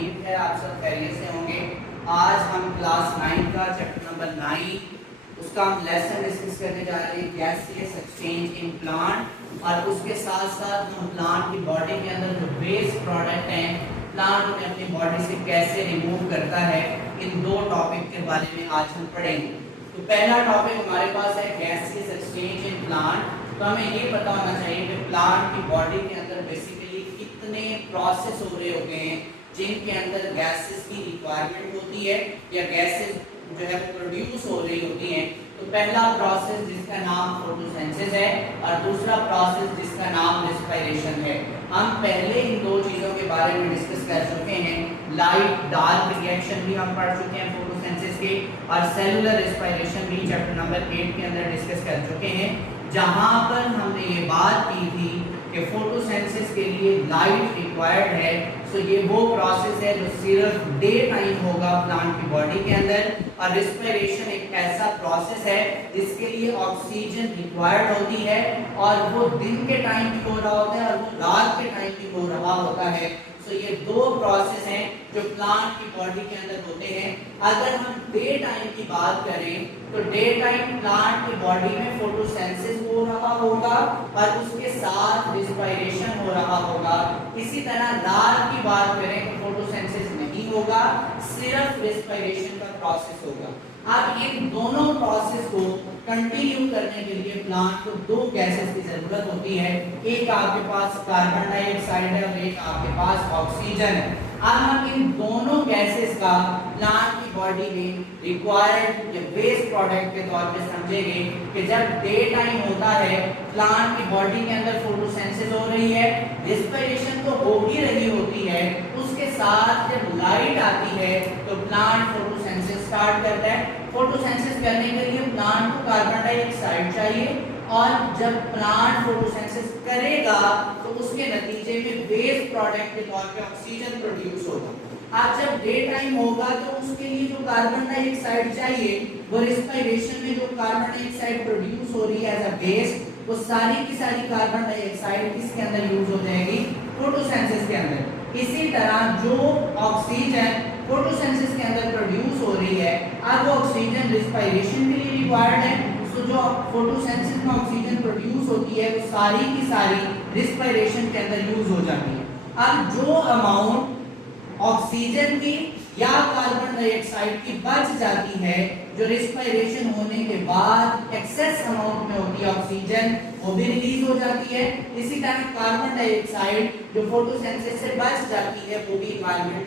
उम्मीद है आप सब खैरियत से होंगे। आज हम क्लास 9 का चैप्टर नंबर 9 उसका हम लेसन डिस्कस करने जा रहे हैं, गैसियस एक्सचेंज इन प्लांट। और उसके साथ साथ हम प्लांट की बॉडी के अंदर जो वेस्ट प्रोडक्ट हैं प्लांट में अपनी बॉडी से कैसे रिमूव करता है, इन दो टॉपिक के बारे में आज हम पढ़ेंगे। तो पहला टॉपिक हमारे पास है गैसियस एक्सचेंज इन प्लांट। तो हमें ये पता होना चाहिए कि प्लांट की बॉडी के अंदर बेसिकली कितने प्रोसेस हो रहे होते हैं जिनके अंदर गैसेस की रिक्वायरमेंट होती है या गैसेस जो है प्रोड्यूस हो रही होती हैं। तो पहला प्रोसेस जिसका नाम फोटोसिंथेसिस है और दूसरा प्रोसेस जिसका नाम रेस्पिरेशन है। हम पहले इन दो चीज़ों के बारे में डिस्कस कर चुके हैं। लाइट डार्क रिएक्शन भी हम पढ़ चुके हैं फोटोसिंथेसिस के, और सेलुलर रेस्पिरेशन भी चैप्टर नंबर 8 के अंदर डिस्कस कर चुके हैं, जहां पर हमने ये बात की थी कि फोटोसिंथेसिस के लिए लाइट रिक्वायर्ड है। सो ये वो प्रोसेस है जो सिर्फ डे टाइम होगा प्लांट की बॉडी के अंदर, और रेस्पिरेशन एक ऐसा प्रोसेस है जिसके लिए ऑक्सीजन रिक्वायर्ड होती है और वो दिन के टाइम भी हो रहा होता है और वो रात के टाइम भी हो रहा होता है। तो ये दो प्रोसेस हैं जो प्लांट की बॉडी के अंदर होते हैं। अगर हम डे टाइम की बात करें तो डे टाइम प्लांट की बॉडी में फोटोसिंथेसिस हो रहा होगा और उसके साथ रेस्पिरेशन हो रहा होगा। इसी तरह रात की बात करें तो फोटोसिंथेसिस नहीं होगा, सिर्फ रेस्पिरेशन का प्रोसेस होगा। अब इन दोनों प्रोसेस को कंटिन्यू करने के लिए प्लांट को दो गैसेस की जरूरत होती है। एक आपके पास कार्बन डाइऑक्साइड है और एक आपके पास ऑक्सीजन है। अब हम इन दोनों गैसेस का प्लांट की बॉडी में रिक्वायर्ड या वेस्ट प्रोडक्ट के तौर पे समझेंगे कि जब डे टाइम होता है प्लांट की बॉडी के अंदर फोटोसिंथेसिस हो रही है, रेस्पिरेशन तो हो ही रही होती है, उसके साथ जब लाइट आती है तो प्लांट फोटोसिंथेसिस स्टार्ट करता है। फोटोसिंथेसिस करने के लिए प्लांट को कार्बन डाइऑक्साइड चाहिए और जब प्लांट फोटोसिंथेसिस करेगा तो उसके नतीजे में वेस्ट प्रोडक्ट के तौर पे ऑक्सीजन प्रोड्यूस होगा। आज जब डे टाइम होगा तो उसके लिए जो कार्बन डाइऑक्साइड चाहिए वो रेस्पिरेशन में जो कार्बन डाइऑक्साइड प्रोड्यूस हो रही है एज अ वेस्ट, वो सारी की सारी कार्बन डाइऑक्साइड किसके अंदर यूज हो जाएगी? फोटोसिंथेसिस के अंदर। इसी तरह जो ऑक्सीजन फोटोसिंथेसिस के अंदर प्रोड्यूस हो रही है, अब वो ऑक्सीजन रेस्पिरेशन के लिए रिक्वायर्ड है। तो जो फोटोसिंथेसिस में ऑक्सीजन प्रोड्यूस होती है वो सारी की सारी रेस्पिरेशन के अंदर यूज हो जाती है। अब जो अमाउंट ऑक्सीजन की या कार्बन डाइऑक्साइड की बच जाती है, जो रेस्पिरेशन होने के बाद एक्सेस अमाउंट में होती है ऑक्सीजन, वो भी रिलीज हो जाती है। इसी तरह कार्बन डाइऑक्साइड जो फोटोसिंथेसिस से बच जाती है वो भी एनवायरनमेंट